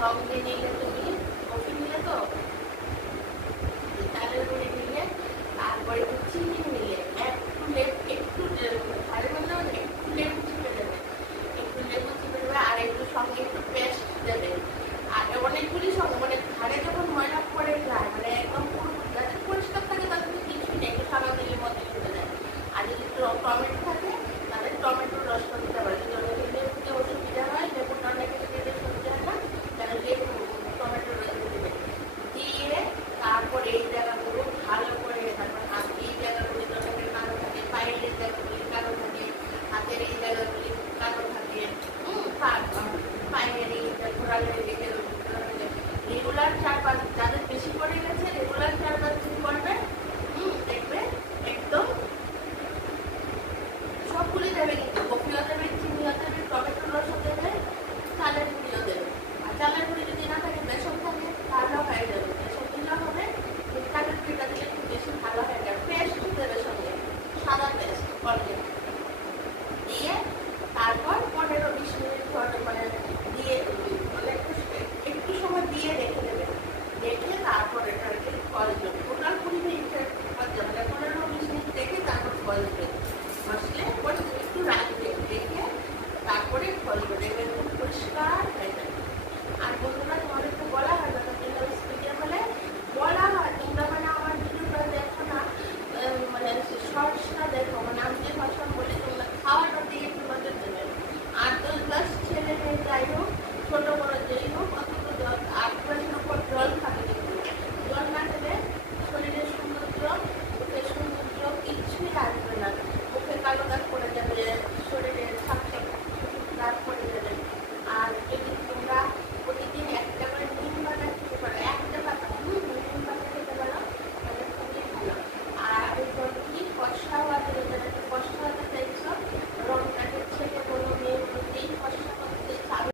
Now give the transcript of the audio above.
সঙ্গে নিলে তুমি কফি নিলে তো চালের গুঁড়ি নিলে, তারপরে একটু চিনি নিলে, একটু ঘরের মধ্যে একটু লেবু চিপে দেবে, আর একটু সঙ্গে একটু পেস্ট দেবে। আর অনেকগুলি সঙ্গে মানে ঘরে যখন ময়লা পড়ে যায় মানে একদম পুরোপুরি যাতে পরিষ্কার থাকে তাদের কিছু নেই, একটু সাদা তেলের মধ্যে চলে যায়। আর যদি টমেটো থাকে তাহলে টমেটোর রসটা দিতে পারে। যদি অনেকে লেবুতে অসুবিধা হয়, লেবুটা অনেকে খেতে সুবিধা হয় না, তাহলে লেবু টমেটোর রস দেবে। দিয়ে তারপর এই জায়গাগুলো ভালো করে, তারপর এই জায়গাগুলি অনেকের কালো থাকে, পায়ের এই জায়গাগুলি কালো থাকে, হাতের এই জায়গাগুলি কালো থাকে, পায়ের এই ঘোরালে রেগুলার 4-5 যাদের বেশি পড়ে গেছে রেগুলার 4-5 দিন করবে, দেখবে একদম সবগুলি দেবে। কিন্তু কফিও দেবে, চিনিও দেবে, টমেটোর রসও দেবে, চালের গুঁড়িও দেবে। আর চালের গুঁড়ি যদি না থাকে বেসন থাকে তাহলেও হয়ে যাবে, বেসন দিলেও হবে। চালের গুঁড়িটা দিলে একটু বেশি ভালো হয়ে যাবে। পেস্ট দেবে সঙ্গে, সাদা পেস্ট অর্গেনিক দিয়ে তারপর 15-20 মিনিট মানে দিয়ে একটু সময় দিয়ে রেখে দেবে। রেখে তারপর এটাকে ফল দেবে। টোটাল 20 মিনিটের মানে 15-20 মিনিট রেখে তারপর ফল দেবে। মশলে একটু রাখবে, রেখে তারপরে ফল দেবে, খুব পরিষ্কার হয়ে যাবে। আর বন্ধুরা